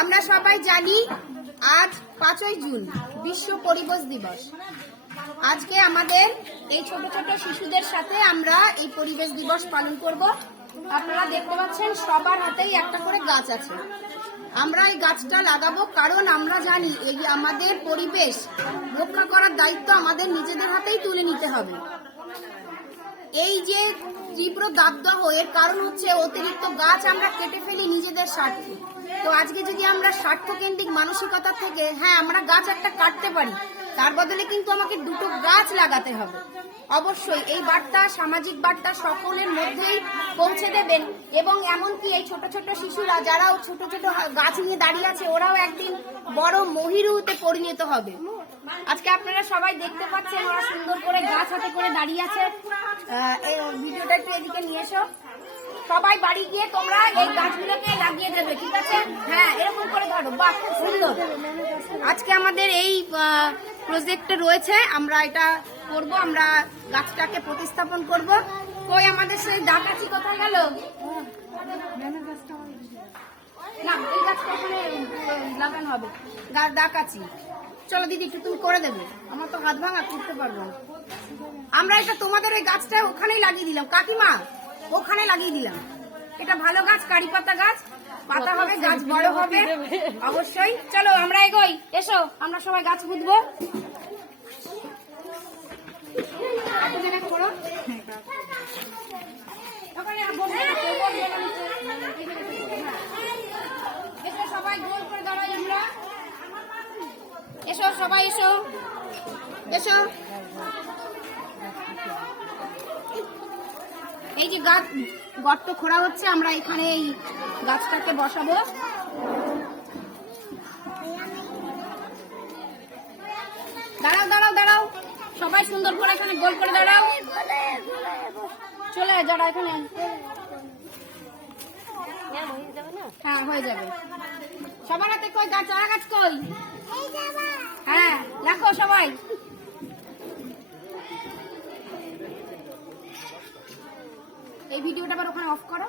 আমরা সবাই জানি আজ 5ই জুন বিশ্ব পরিবেশ দিবস। আজকে আমাদের এই ছোট ছোট শিশুদের সাথে আমরা এই পরিবেশ দিবস পালন করব। আপনারা দেখতে পাচ্ছেন সবার হাতেই একটা করে গাছ আছে। আমরা এই গাছটা লাগাবো কারণ আমরা জানি এই আমাদের পরিবেশ রক্ষা করার দায়িত্ব আমাদের নিজেদের হাতেই তুলে নিতে হবে। এই যে তীব্র দাবদাহ এর কারণ হচ্ছে অতিরিক্ত গাছ আমরা কেটে ফেলি নিজেদের স্বার্থে। তো আজকে যদি আমরা স্বার্থকেন্দ্রিক মানসিকতা থেকে আমরা গাছ একটা কাটতে পারি, তার বদলে কিন্তু আমাকে 2টো গাছ লাগাতে হবে। অবশ্যই এই বার্তা, সামাজিক বার্তা সকলের মধ্যেই পৌঁছে দেবেন এবং এমনকি এই ছোট ছোট শিশুরা যারাও ছোট ছোট গাছ নিয়ে দাঁড়িয়ে আছে, ওরাও একদিন বড় মহিরুতে পরিণত হবে। আজকে আপনারা সবাই দেখতে পাচ্ছেন ওরা সুন্দর করে গাছ হাতে করে দাঁড়িয়ে আছে। এই ভিডিওটা একটু এদিকে নিয়ে এসো। সবাই বাড়ি গিয়ে তোমরা এই গাছগুলোকে লাগিয়ে দেবে, ঠিক আছে? এরকম করে ধরো। বাহ, খুব সুন্দর। আজকে আমাদের এই প্রজেক্টে রয়েছে, আমরা এটা করব, আমরা গাছটাকে প্রতিস্থাপন করব। কই আমাদের সেই ডাকাছি কোথায় গেল? না, এই গাছটা ওখানে লাগানো হবে, ডাকাছি। চলো দিদি, একটু তুমি করে দেবে, আমার তো হাত ভাঙা, করতে পারবো না। আমরা এটা তোমাদের এই গাছটা ওখানেই লাগিয়ে দিলাম কাকিমা, ওখানে লাগিয়ে দিলাম। এটা ভালো গাছ, কারি পাতা গাছ, পাতা হবে, গাছ বড় হবে অবশ্যই। চলো আমরা এগোই, এসো আমরা সবাই গাছ পুঁতবো। সবাই গোল করে দাঁড়াই আমরা। এসো সবাই, এসো এসো। এই যে গাছ গর্ত খোঁড়া হচ্ছে, আমরা এখানে এই গাছটাকে বসাবো। দাঁড়াও দাঁড়াও দাঁড়াও, সবাই সুন্দর করে এখানে গোল করে দাঁড়াও। চলে যারা এখানে, হয়ে যাবে। সবার হাতে কই গাছ, চারা গাছ কই? রাখো সবাই। এই ভিডিওটা আবার ওখানে অফ করো।